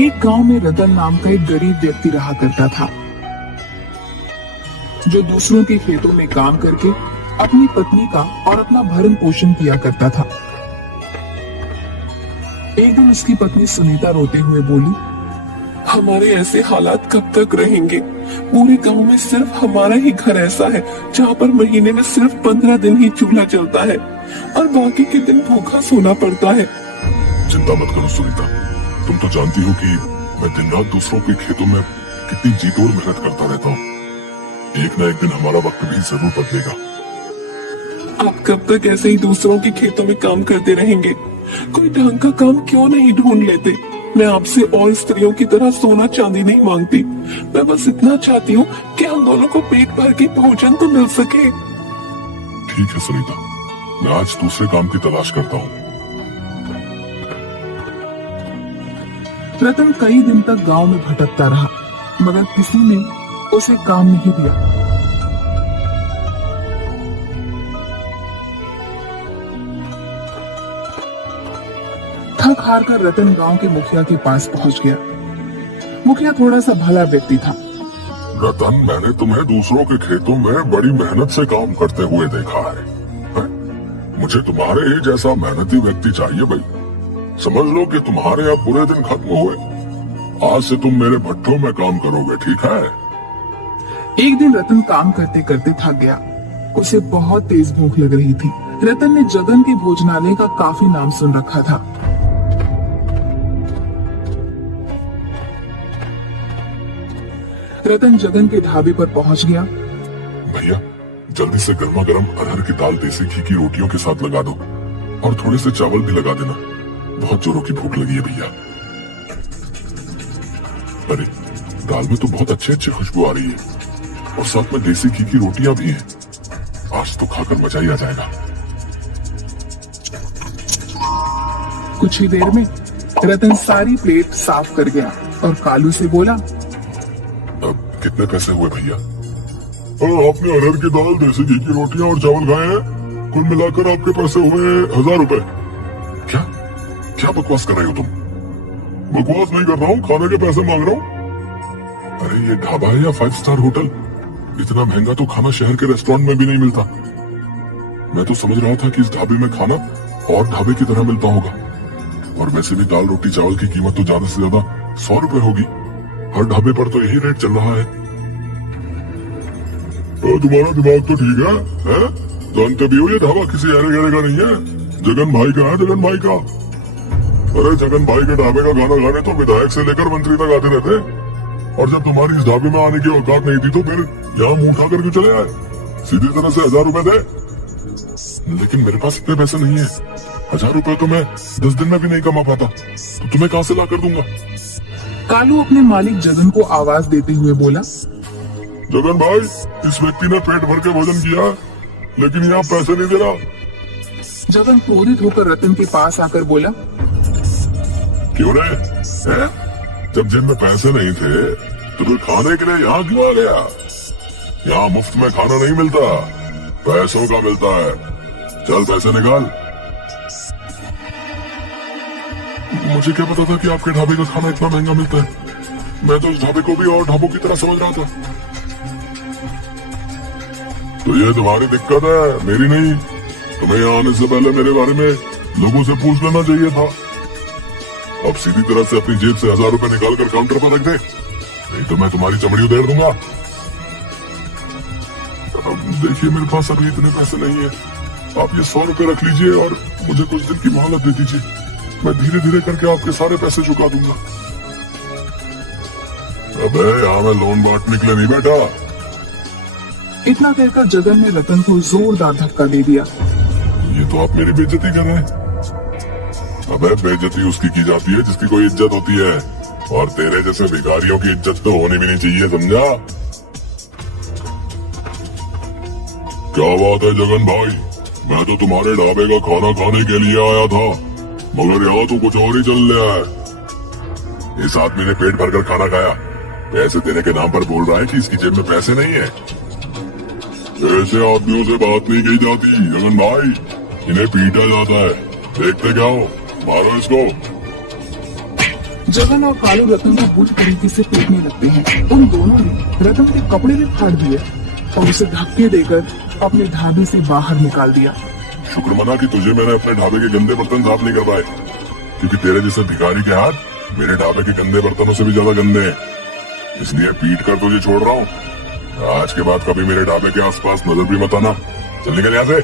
एक गांव में रतन नाम का एक गरीब व्यक्ति रहा करता था, जो दूसरों के खेतों में काम करके अपनी पत्नी का और अपना भरण पोषण किया करता था। एक दिन उसकी पत्नी सुनीता रोते हुए बोली, हमारे ऐसे हालात कब तक रहेंगे? पूरे गांव में सिर्फ हमारा ही घर ऐसा है जहाँ पर महीने में सिर्फ 15 दिन ही चूल्हा चलता है और बाकी के दिन भूखा सोना पड़ता है। चिंता मत करो सुनीता, तुम तो जानती हो कि मैं दिन रात दूसरों के खेतों में कितनी जी तोड़ मेहनत करता रहता हूँ। एक न एक दिन हमारा वक्त भी जरूर बदलेगा। आप कब तक ऐसे ही दूसरों के खेतों में काम करते रहेंगे? कोई ढंग का काम क्यों नहीं ढूंढ लेते? मैं आपसे और स्त्रियों की तरह सोना चांदी नहीं मांगती, मैं बस इतना चाहती हूँ कि हम दोनों को पेट भर के भोजन तो मिल सके। ठीक है सुनीता, मैं आज दूसरे काम की तलाश करता हूँ। रतन कई दिन तक गांव में भटकता रहा, मगर किसी ने उसे काम नहीं दिया। थक हार कर रतन गांव के मुखिया के पास पहुंच गया। मुखिया थोड़ा सा भला व्यक्ति था। रतन, मैंने तुम्हें दूसरों के खेतों में बड़ी मेहनत से काम करते हुए देखा है? मुझे तुम्हारे ही जैसा मेहनती व्यक्ति चाहिए भाई। समझ लो कि तुम्हारे अब बुरे दिन खत्म हुए। आज से तुम मेरे भट्ठों में काम करोगे, ठीक है? एक दिन रतन काम करते करते थक गया। उसे बहुत तेज भूख लग रही थी। रतन ने जगन के भोजनालय का काफी नाम सुन रखा था। रतन जगन के ढाबे पर पहुंच गया। भैया, जल्दी से गर्मा गर्म अरहर की दाल देसी घी की रोटियों के साथ लगा दो और थोड़े से चावल भी लगा देना। बहुत जोरों की भूख लगी है भैया। अरे, दाल में तो बहुत अच्छे अच्छे खुशबू आ रही है और साथ में देसी घी की रोटियां भी हैं। आज तो खाकर मजा ही आ जाएगा। कुछ ही देर में रतन सारी प्लेट साफ कर गया और कालू से बोला, अब कितने पैसे हुए भैया? आपने अरहर की दाल, देसी घी की रोटियां और चावल खाए हैं। कुल मिलाकर आपके पैसे हुए 1000 रुपए। क्या क्या बकवास कर रहे हो तुम? बकवास नहीं कर रहा हूँ, खाने के पैसे मांग रहा हूँ। अरे ये ढाबा है या 5 स्टार होटल? इतना महंगा तो खाना शहर के रेस्टोरेंट में भी नहीं मिलता। मैं तो समझ रहा था कि इस ढाबे में खाना और ढाबे की तरह मिलता होगा। और वैसे भी दाल रोटी चावल की कीमत तो ज्यादा से ज्यादा 100 रुपए होगी। हर ढाबे पर तो यही रेट चल रहा है। तो तुम्हारा दिमाग तो ठीक है? जानते भी हो ये ढाबा किसी अरे गहरे का नहीं है, जगन भाई का है, जगन भाई का। अरे जगन भाई के ढाबे का गाना गाने तो विधायक से लेकर मंत्री तक आते रहते। और जब तुम्हारी इस ढाबे में आने की औकात नहीं थी तो फिर यहाँ मुंह उठा कर क्यों चले आए? सीधी तरह से 1000 रुपए दे। लेकिन मेरे पास इतने पैसे नहीं है। 1000 रुपए तो मैं 10 दिन में भी नहीं कमा पाता, तो तुम्हें कहाँ से ला कर दूंगा? कालू अपने मालिक जगन को आवाज देते हुए बोला, जगन भाई, इस व्यक्ति ने पेट भर के भोजन किया लेकिन यहाँ पैसे नहीं दे रहा। जगन क्रोधित होकर रतन के पास आकर बोला, क्यों रे? जब जेब में पैसे नहीं थे तो फिर खाने के लिए यहाँ क्यों आ गया? यहाँ मुफ्त में खाना नहीं मिलता, पैसों का मिलता है। चल पैसे निकाल। मुझे क्या पता था कि आपके ढाबे का खाना इतना महंगा मिलता है। मैं तो इस ढाबे को भी और ढाबों की तरह समझ रहा था। तो ये तुम्हारी दिक्कत है, मेरी नहीं। तुम्हें यहाँ आने से पहले मेरे बारे में लोगों से पूछ लेना चाहिए था। अब सीधी तरह से अपनी जेब से 1000 रुपए निकाल कर काउंटर पर रख दे, नहीं तो मैं तुम्हारी चमड़ी उधेड़ दूंगा। अब देखिए, मेरे पास अभी इतने पैसे नहीं है। आप ये 100 रुपए रख लीजिए और मुझे कुछ दिन की मोहलत दे दीजिए। मैं धीरे धीरे करके आपके सारे पैसे चुका दूंगा। अबे यहाँ मैं लोन बांटने के लिए नहीं बैठा। इतना कहकर जगन ने रतन को जोरदार धक्का दे दिया। ये तो आप मेरी बेइज्जती कर रहे हैं। अबे बेइज्जती उसकी की जाती है जिसकी कोई इज्जत होती है, और तेरे जैसे भिखारियों की इज्जत तो होनी भी नहीं चाहिए, समझा? क्या बात है जगन भाई, मैं तो तुम्हारे ढाबे का खाना खाने के लिए आया था, मगर यहाँ तो कुछ और ही चल रहा है। इस आदमी ने पेट भरकर खाना खाया, पैसे देने के नाम पर बोल रहा है कि इसकी जेब में पैसे नहीं है। ऐसे आदमियों से बात नहीं की जाती जगन भाई, इन्हें पीटा जाता है। देखते क्या हो, मारो इसको। जगन और कालू रतन को बुरी तरीके से पीटने लगते हैं। उन दोनों ने रतन के कपड़े भी फाड़ दिए और उसे धक्के देकर अपने ढाबे से बाहर निकाल दिया। शुक्र मना कि तुझे मैंने अपने ढाबे के गंदे बर्तन साफ नहीं करवाए, क्योंकि तेरे जैसे भिखारी के हाथ मेरे ढाबे के गंदे बर्तनों से भी ज्यादा गंदे हैं। इसलिए पीट कर तुझे छोड़ रहा हूँ। आज के बाद कभी मेरे ढाबे के आसपास नजर भी मत आना। चल निकल यहाँ से।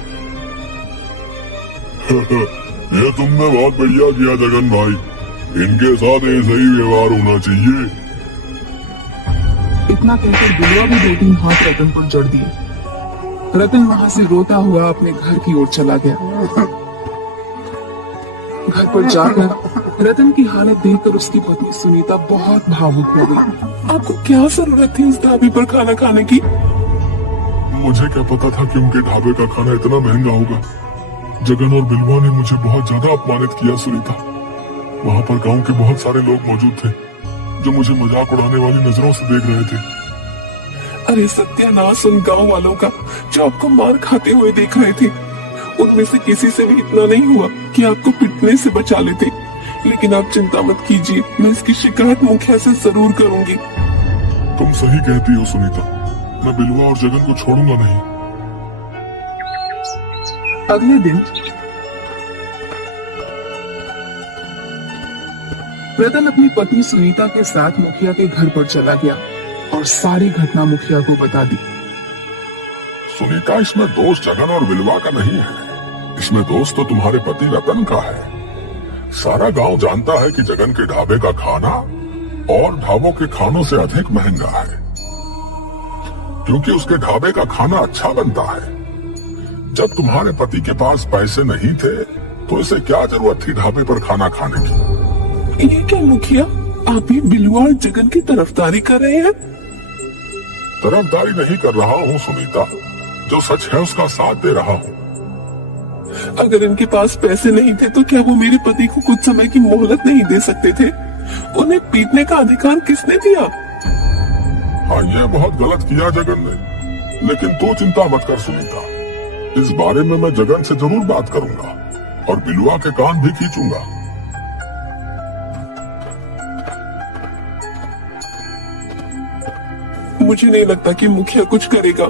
ये तुमने बहुत बढ़िया किया जगन भाई, इनके साथ ऐसा ही व्यवहार होना चाहिए। इतना कहकर बिलवा भी 2-3 हाथ रतन पर जड़ दिए। रतन वहां से रोता हुआ अपने घर की ओर चला गया। घर पर जाकर रतन की हालत देखकर उसकी पत्नी सुनीता बहुत भावुक हो गई। आपको क्या जरूरत थी उस ढाबे पर खाना खाने की? मुझे क्या पता था कि उनके ढाबे का खाना इतना महंगा होगा। जगन और बिलवा ने मुझे बहुत ज्यादा अपमानित किया सुनीता। वहाँ पर गांव के बहुत सारे लोग मौजूद थे जो मुझे मजाक उड़ाने वाली नजरों से देख रहे थे। अरे सत्यानाश उन गांव वालों का जो आपको मार खाते हुए देख रहे थे। उनमें से किसी से भी इतना नहीं हुआ कि आपको पिटने से बचा लेते। लेकिन आप चिंता मत कीजिए, मैं इसकी शिकायत मुखिया से जरूर करूंगी। तुम सही कहती हो सुनीता, मैं बिलवा और जगन को छोड़ूंगा नहीं। अगले दिन रतन अपनी पत्नी सुनीता के साथ मुखिया के घर पर चला गया और सारी घटना मुखिया को बता दी। सुनीता, इसमें दोष जगन और बिलवा का नहीं है, इसमें दोष तो तुम्हारे पति रतन का है। सारा गांव जानता है कि जगन के ढाबे का खाना और ढाबों के खानों से अधिक महंगा है, क्योंकि उसके ढाबे का खाना अच्छा बनता है। जब तुम्हारे पति के पास पैसे नहीं थे तो इसे क्या जरूरत थी ढाबे पर खाना खाने की? ये क्या मुखिया, आप ही बिलवा और जगन की तरफदारी कर रहे हैं? तरफदारी नहीं कर रहा हूँ सुनीता, जो सच है उसका साथ दे रहा हूँ। अगर इनके पास पैसे नहीं थे तो क्या वो मेरे पति को कुछ समय की मोहलत नहीं दे सकते थे? उन्हें पीटने का अधिकार किसने दिया? हाँ, यह बहुत गलत किया जगन ने, लेकिन तू चिंता मत कर सुनीता, इस बारे में मैं जगन से जरूर बात करूंगा और बिलवा के कान भी खींचूंगा। मुझे नहीं लगता कि मुखिया कुछ करेगा।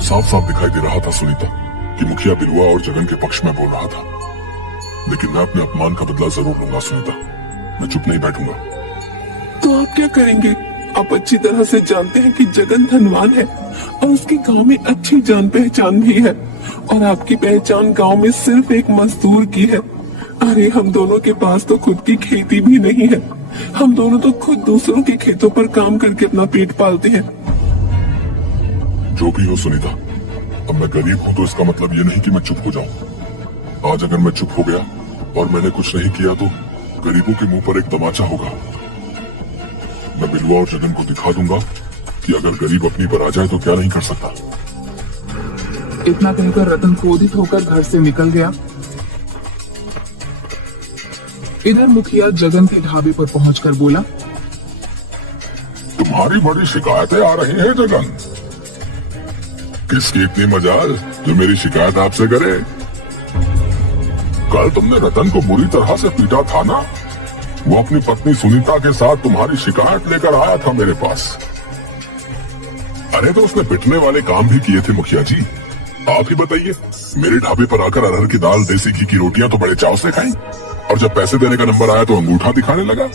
साफ साफ दिखाई दे रहा था सुनीता कि मुखिया बिलवा और जगन के पक्ष में बोल रहा था, लेकिन मैं अपने अपमान का बदला जरूर लूंगा सुनीता। मैं चुप नहीं बैठूंगा। तो आप क्या करेंगे? आप अच्छी तरह से जानते हैं कि जगन धनवान है और उसकी गांव में अच्छी जान पहचान भी है, और आपकी पहचान गांव में सिर्फ एक मजदूर की है। अरे हम दोनों के पास तो खुद की खेती भी नहीं है। हम दोनों तो खुद दूसरों के खेतों पर काम करके अपना पेट पालते हैं। जो भी हो सुनीता, अब मैं गरीब हूं तो इसका मतलब ये नहीं कि मैं चुप हो जाऊं। आज अगर मैं चुप हो गया और मैंने कुछ नहीं किया तो गरीबों के मुंह पर एक तमाचा होगा। मैं बिलवा और जगन को दिखा दूंगा कि अगर गरीब अपनी पर आ जाए तो क्या नहीं कर सकता। इतना कहकर रतन क्रोधित होकर घर से निकल गया। इधर मुखिया जगन के ढाबे पर पहुंचकर बोला, तुम्हारी बड़ी शिकायतें आ रही हैं जगन। किसकी इतनी मजाल जो मेरी शिकायत आपसे करे? कल तुमने रतन को बुरी तरह से पीटा था ना? वो अपनी पत्नी सुनीता के साथ तुम्हारी शिकायत लेकर आया था मेरे पास। अरे तो उसने पिटने वाले काम भी किए थे मुखिया जी। आप ही बताइए, मेरे ढाबे पर आकर अरहर की दाल, देसी घी की रोटियां तो बड़े चाव से खाई, और जब पैसे देने का नंबर आया तो अंगूठा दिखाने लगा।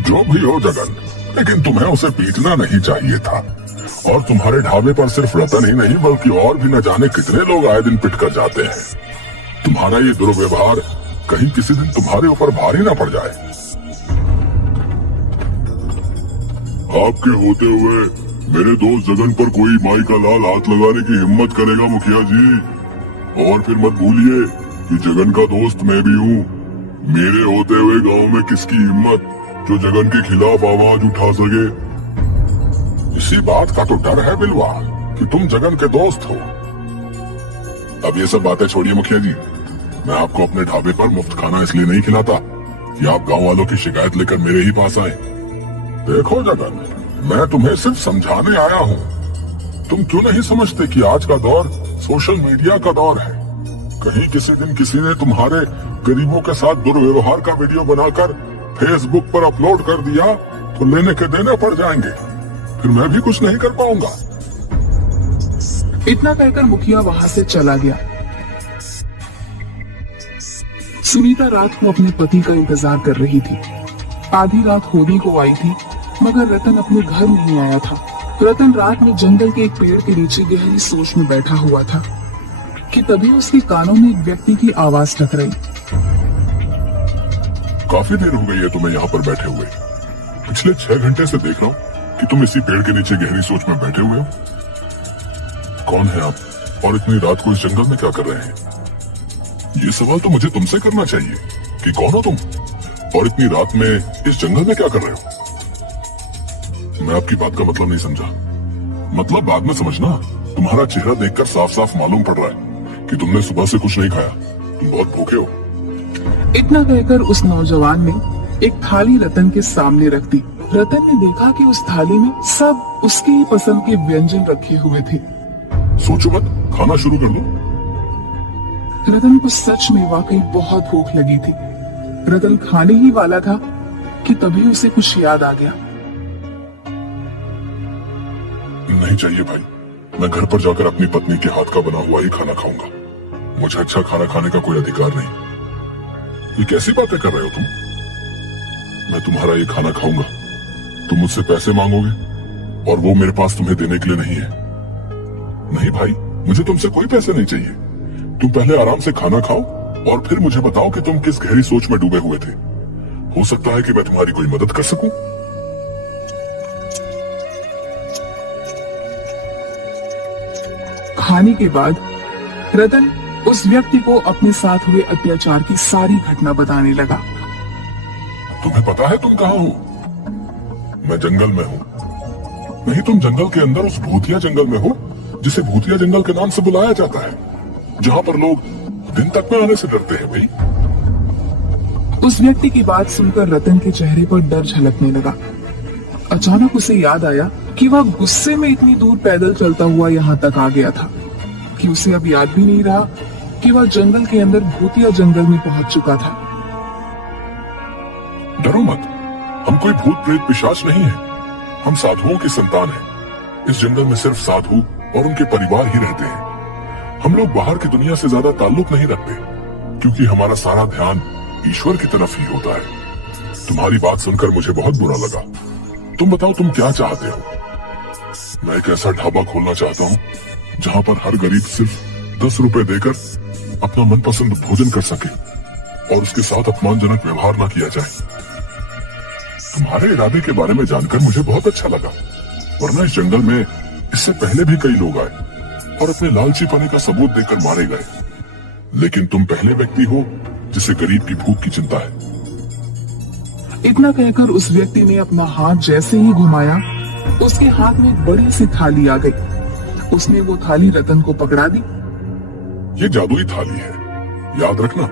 जो भी हो जगन, लेकिन तुम्हें उसे पीटना नहीं चाहिए था। और तुम्हारे ढाबे पर सिर्फ रतन ही नहीं बल्कि और भी न जाने कितने लोग आए दिन पिट कर जाते हैं। तुम्हारा ये दुर्व्यवहार कहीं किसी दिन तुम्हारे ऊपर भारी ना पड़ जाए। आपके होते हुए मेरे दोस्त जगन पर कोई माई का लाल हाथ लगाने की हिम्मत करेगा मुखिया जी? और फिर मत भूलिए कि जगन का दोस्त मैं भी हूँ। मेरे होते हुए गांव में किसकी हिम्मत जो जगन के खिलाफ आवाज उठा सके? इसी बात का तो डर है बिलवा कि तुम जगन के दोस्त हो। अब ये सब बातें छोड़िए मुखिया जी। मैं आपको अपने ढाबे पर मुफ्त खाना इसलिए नहीं खिलाता कि आप गांव वालों की शिकायत लेकर मेरे ही पास आए। देखो जगन, मैं तुम्हें सिर्फ समझाने आया हूँ। तुम क्यों नहीं समझते कि आज का दौर सोशल मीडिया का दौर है? कहीं किसी दिन किसी ने तुम्हारे गरीबों के साथ दुर्व्यवहार का वीडियो बनाकर फेसबुक पर अपलोड कर दिया तो लेने के देने पड़ जाएंगे, फिर मैं भी कुछ नहीं कर पाऊंगा। इतना कहकर मुखिया वहां से चला गया। सुनीता रात को अपने पति का इंतजार कर रही थी। आधी रात होने को आई थी, मगर रतन अपने घर नहीं आया था। रतन रात में जंगल के एक पेड़ के नीचे गहरी सोच में बैठा हुआ था कि तभी उसके कानों में एक व्यक्ति की आवाज टकराई। काफी देर हो गई है तुम्हें यहाँ पर बैठे हुए। पिछले 6 घंटे से देख रहा हूँ कि तुम इसी पेड़ के नीचे गहरी सोच में बैठे हुए हो। कौन है आप और इतनी रात को इस जंगल में क्या कर रहे हैं? ये सवाल तो मुझे तुमसे करना चाहिए कि कौन हो तुम और इतनी रात में इस जंगल में क्या कर रहे हो? मैं आपकी बात का मतलब नहीं समझा। मतलब बाद में समझना। तुम्हारा चेहरा देखकर साफ साफ मालूम पड़ रहा है कि तुमने सुबह से कुछ नहीं खाया, तुम बहुत भूखे हो। इतना कहकर उस नौजवान ने एक थाली रतन के सामने रख दी। रतन ने देखा कि उस थाली में सब उसकी ही पसंद के व्यंजन रखे हुए थे। सोचो मत, खाना शुरू कर दो। रतन को सच में वाकई बहुत भूख लगी थी। रतन खाने ही वाला था कि तभी उसे कुछ याद आ गया। नहीं चाहिए भाई, मैं घर पर जाकर अपनी पत्नी के हाथ का बना हुआ ही खाना खाऊंगा। मुझे अच्छा खाना खाने का कोई अधिकार नहीं। ये कैसी बातें कर रहे हो तुम? मैं तुम्हारा ये खाना खाऊंगा, तुम मुझसे पैसे मांगोगे और वो मेरे पास तुम्हें देने के लिए नहीं है। नहीं भाई, मुझे तुमसे कोई पैसे नहीं चाहिए। तुम पहले आराम से खाना खाओ और फिर मुझे बताओ कि तुम किस गहरी सोच में डूबे हुए थे। हो सकता है कि मैं तुम्हारी कोई मदद कर सकूं। खाने के बाद रतन उस व्यक्ति को अपने साथ हुए अत्याचार की सारी घटना बताने लगा। तुम्हें पता है तुम कहाँ हो? मैं जंगल में हूँ। नहीं, तुम जंगल के अंदर उस भूतिया जंगल में हो जिसे भूतिया जंगल के नाम से बुलाया जाता है, जहाँ पर लोग दिन तक में आने से डरते हैं। भाई, उस व्यक्ति की बात सुनकर रतन के चेहरे पर डर झलकने लगा। अचानक उसे याद आया कि वह गुस्से में इतनी दूर पैदल चलता हुआ यहाँ तक आ गया था कि उसे अब याद भी नहीं रहा कि वह जंगल के अंदर भूतिया जंगल में पहुंच चुका था। डरो मत, हम कोई भूत प्रेत पिशाच नहीं है। हम साधुओं की संतान हैं। इस जंगल में सिर्फ साधु और उनके परिवार ही रहते हैं। हम लोग बाहर की दुनिया से ज्यादा ताल्लुक नहीं रखते, क्योंकि हमारा सारा ध्यान ईश्वर की तरफ ही होता है। तुम्हारी बात सुनकर मुझे बहुत बुरा लगा। तुम बताओ, तुम क्या चाहते हो? मैं एक ऐसा ढाबा खोलना चाहता हूँ जहाँ पर हर गरीब सिर्फ 10 रुपए देकर अपना मनपसंद भोजन कर सके और उसके साथ अपमानजनक व्यवहार न किया जाए। तुम्हारे इरादे के बारे में जानकर मुझे बहुत अच्छा लगा, वरना इस जंगल में इससे पहले भी कई लोग आए और अपने लालचीपने का सबूत देकर मारे गए, लेकिन तुम पहले व्यक्ति हो जिसे गरीब की भूख की चिंता है। इतना कहकर उस व्यक्ति ने अपना हाथ जैसे ही घुमाया, उसके हाथ में एक बड़ी सी थाली आ गई। उसने वो थाली रतन को पकड़ा दी। ये जादुई थाली है, याद रखना।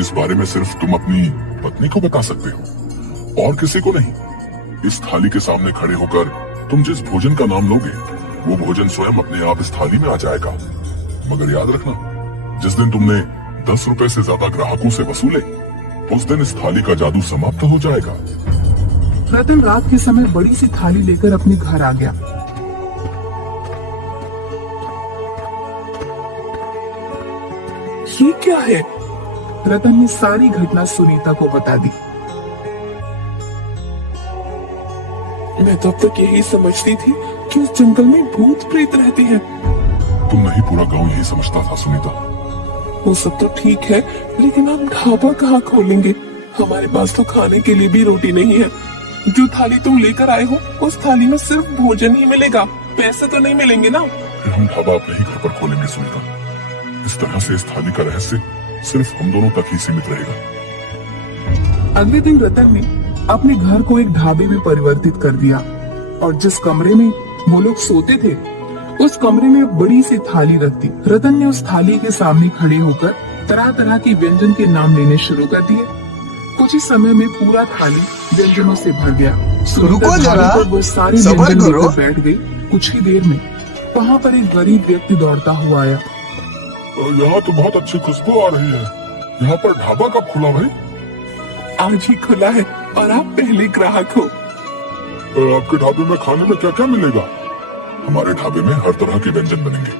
इस बारे में सिर्फ तुम अपनी पत्नी को बता सकते हो और किसी को नहीं। इस थाली के सामने खड़े होकर तुम जिस भोजन का नाम लोगे, वो भोजन स्वयं अपने आप इस थाली में आ जाएगा। मगर याद रखना, जिस दिन तुमने 10 रुपए से ज्यादा ग्राहकों से वसूले, उस दिन इस थाली का जादू समाप्त हो जाएगा। रतन रात के समय बड़ी सी थाली लेकर अपने घर आ गया। ये क्या है? रतन ने सारी घटना सुनीता को बता दी। मैं तो अब तक यही समझती थी कि उस जंगल में भूत प्रेत रहते हैं। तुम नहीं, पूरा गांव यही समझता था सुनीता। वो सब तो ठीक है, लेकिन हम ढाबा कहाँ खोलेंगे? हमारे पास तो खाने के लिए भी रोटी नहीं है। जो थाली तुम लेकर आए हो, उस थाली में सिर्फ भोजन ही मिलेगा, पैसे तो नहीं मिलेंगे ना। फिर हम ढाबा अपने ही घर पर खोलेंगे सुनीता। इस तरह से इस थाली का रहस्य सिर्फ हम दोनों तक ही सीमित रहेगा। अगले दिन रतन ने अपने घर को एक ढाबे में परिवर्तित कर दिया और जिस कमरे में वो लोग सोते थे, उस कमरे में एक बड़ी सी थाली रख दी। रतन ने उस थाली के सामने खड़े होकर तरह तरह के व्यंजन के नाम लेने शुरू कर दिए। कुछ ही समय में पूरा थाली व्यंजनों से भर गया। रुको जरा, वो सारे सब्र व्यंजन करो। लेकर बैठ गई। कुछ ही देर में वहाँ पर एक गरीब व्यक्ति दौड़ता हुआ आया। यहाँ तो बहुत अच्छी खुशबू आ रही है। यहाँ पर ढाबा कब खुला भाई? आज ही खुला है और आप पहले ग्राहक हो। आपके ढाबे में खाने में क्या क्या मिलेगा? हमारे ढाबे में हर तरह के व्यंजन बनेंगे,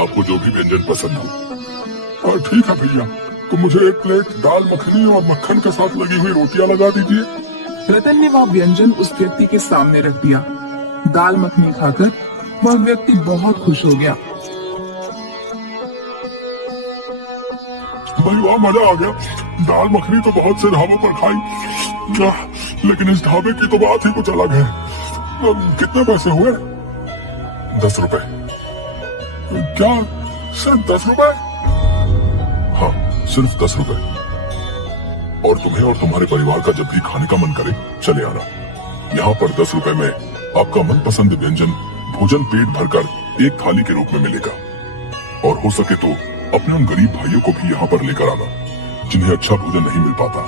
आपको जो भी व्यंजन पसंद हो। ठीक है भैया, तो मुझे एक प्लेट दाल मखनी और मक्खन के साथ लगी हुई रोटियां लगा दीजिए। रतन ने वह व्यंजन उस व्यक्ति के सामने रख दिया। दाल मखनी खाकर वह व्यक्ति बहुत खुश हो गया। भाई वाह, मजा आ गया। दाल मखनी तो बहुत से ढाबों पर खाई, लेकिन इस ढाबे की तो बात ही कुछ अलग है। कितने पैसे हुए? 10 रुपए। क्या, सिर्फ 10 रुपए? हाँ, सिर्फ 10 रुपए। और तुम्हें और तुम्हारे परिवार का जब भी खाने का मन करे चले आना। यहाँ पर 10 रुपए में आपका मनपसंद व्यंजन भोजन पेट भरकर एक थाली के रूप में मिलेगा। और हो सके तो अपने उन गरीब भाइयों को भी यहाँ पर लेकर आना जिन्हें अच्छा भोजन नहीं मिल पाता।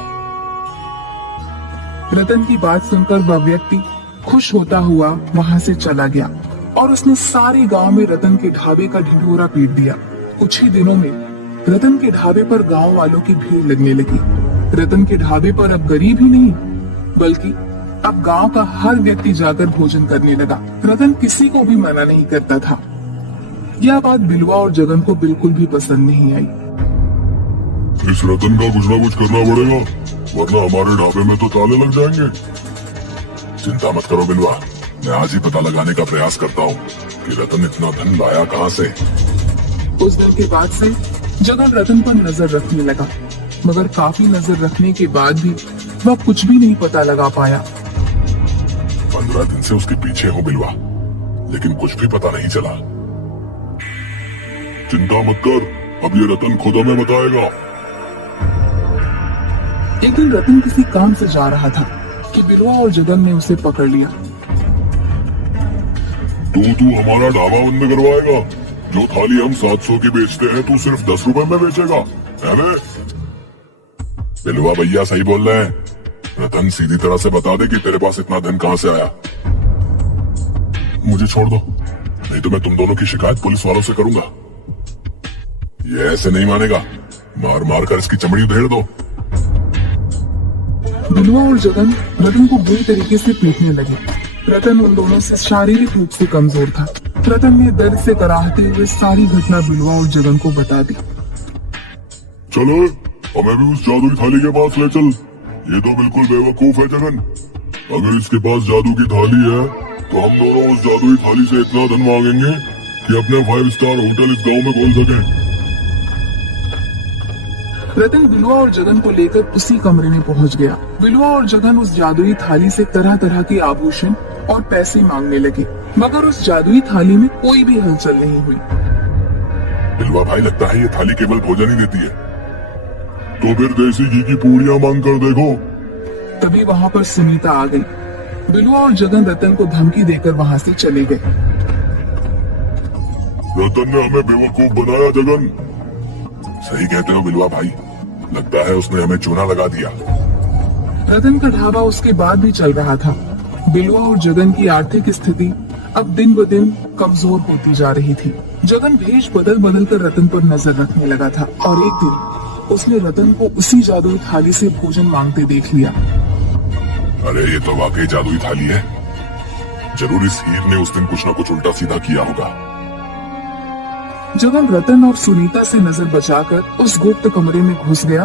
रतन की बात सुनकर वह व्यक्ति खुश होता हुआ वहाँ से चला गया और उसने सारे गांव में रतन के ढाबे का ढिंढोरा पीट दिया। कुछ ही दिनों में रतन के ढाबे पर गांव वालों की भीड़ लगने लगी। रतन के ढाबे पर अब गरीब ही नहीं बल्कि अब गांव का हर व्यक्ति जाकर भोजन करने लगा। रतन किसी को भी मना नहीं करता था। यह बात बिलवा और जगन को बिल्कुल भी पसंद नहीं आई। इस रतन का कुछ ना कुछ करना पड़ेगा, वरना हमारे ढाबे में तो ताले लग जाएंगे। चिंता मत करो बिलवा, मैं आज ही पता लगाने का प्रयास करता हूँ कि रतन इतना धन लाया कहाँ से। उस दिन के बाद से जगन रतन पर नजर रखने लगा, मगर काफी नजर रखने के बाद भी वह कुछ भी नहीं पता लगा पाया। 15 दिन से उसके पीछे हूँ बिलवा, लेकिन कुछ भी पता नहीं चला। चिंता मत कर, अब ये रतन खुद हमें बताएगा। एक दिन रतन किसी काम से जा रहा था कि बिलवा और जगन ने उसे पकड़ लिया। तू हमारा ढाबा बंद करवाएगा? जो थाली हम 700 की बेचते हैं तू सिर्फ 10 रुपए में बेचेगा, है ना? बिलवा भैया सही बोल रहे हैं। रतन सीधी तरह से बता दे कि तेरे पास इतना धन कहाँ से आया। मुझे छोड़ दो, नहीं तो मैं तुम दोनों की शिकायत पुलिस वालों से करूंगा। ये ऐसे नहीं मानेगा, मार मार कर इसकी चमड़ी उधेड़ दो। बिलवा और जगन रतन को बुरी तरीके से पीटने लगे। रतन उन दोनों से शारीरिक रूप से कमजोर था। रतन ने दर्द से कराहते हुए सारी घटना बिलवा और जगन को बता दी। चलो हमें भी उस जादुई थाली के पास ले चल। ये तो बिल्कुल बेवकूफ है जगन। अगर इसके पास जादू की थाली है तो हम दोनों उस जादुई थाली से इतना धन मांगेंगे कि अपने 5 स्टार होटल इस गांव में खोल सके। रतन बिलवा और जगन को लेकर उसी कमरे में पहुंच गया। बिलवा और जगन उस जादुई थाली से तरह तरह के आभूषण और पैसे मांगने लगे, मगर उस जादुई थाली में कोई भी हलचल नहीं हुई। बिलवा भाई, लगता है ये थाली केवल भोजन ही देती है। तो फिर देसी घी की पूड़ियां मांग कर देखो। तभी वहाँ पर सुनीता आ गई। बिलवा और जगन रतन को धमकी देकर वहाँ से चले गए। रतन ने हमें बेवकूफ बनाया जगन। सही कहते हो बिलवा भाई, लगता है उसने हमें चूना लगा दिया। रतन का ढाबा उसके बाद भी चल रहा था। बिलवा और जगन की आर्थिक स्थिति अब दिन ब दिन कमजोर होती जा रही थी। जगन भेष बदल बदल कर रतन पर नजर रखने लगा था और एक दिन उसने रतन को उसी जादुई थाली से भोजन मांगते देख लिया। अरे ये तो वाकई जादुई थाली है। जरूर इस हीर ने उस दिन कुछ न कुछ उल्टा सीधा किया होगा। जगन रतन और सुनीता से नजर बचाकर उस गुप्त कमरे में घुस गया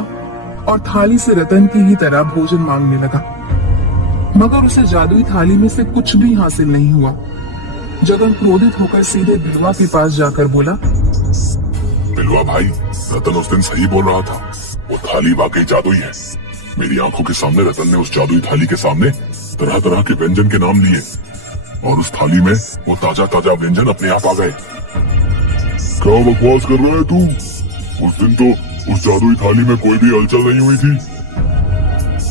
और थाली से रतन की ही तरह भोजन मांगने लगा, मगर उसे जादुई थाली में से कुछ भी हासिल नहीं हुआ। जगन क्रोधित होकर सीधे बिलवा के पास जाकर बोला, बिलवा भाई, रतन उस दिन सही बोल रहा था। वो थाली वाकई जादुई है। मेरी आंखों के सामने रतन ने उस जादुई थाली के सामने तरह तरह के व्यंजन के नाम लिए और उस थाली में वो ताजा ताजा व्यंजन अपने आप आ गए। क्या बकवास कर रहा है तू? उस दिन तो उस जादुई थाली में कोई भी हलचल नहीं हुई थी।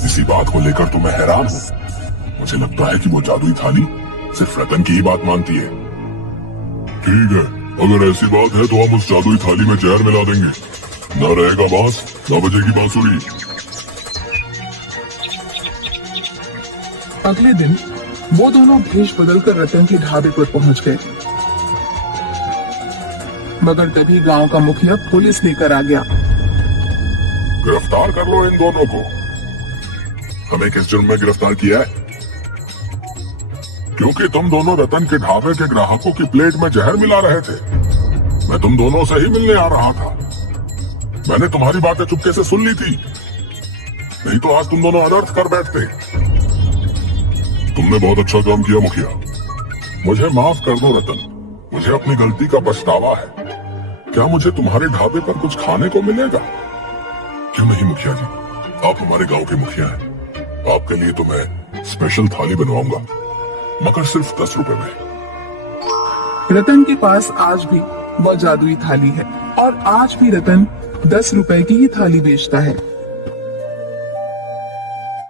इसी बात को लेकर तो मैं हैरान हूँ। मुझे लगता है कि वो जादुई थाली सिर्फ रतन की ही बात मानती है। ठीक है, अगर ऐसी बात है तो हम उस जादुई थाली में जहर मिला देंगे। न रहेगा बांस, न बजेगी बांसुरी। अगले दिन वो दोनों भेष बदलकर रतन के ढाबे पर पहुंच गए, मगर तभी गांव का मुखिया पुलिस लेकर आ गया। गिरफ्तार कर लो इन दोनों को। हमें किस जुर्म में गिरफ्तार किया है? क्योंकि तुम दोनों रतन के ढाबे के ग्राहकों की प्लेट में जहर मिला रहे थे। मैं तुम दोनों से ही मिलने आ रहा था। मैंने तुम्हारी बातें चुपके से सुन ली थी, नहीं तो आज तुम दोनों अनर्थ कर बैठते। तुमने बहुत अच्छा काम किया मुखिया। मुझे माफ कर दो रतन, मुझे अपनी गलती का पछतावा है। क्या मुझे तुम्हारे ढाबे पर कुछ खाने को मिलेगा? क्यों नहीं मुखिया जी, आप हमारे गांव के मुखिया हैं। आपके लिए तो मैं स्पेशल थाली बनवाऊंगा, मगर सिर्फ 10 रुपए में। रतन के पास आज भी वह जादुई थाली है और आज भी रतन 10 रुपए की ही थाली बेचता है।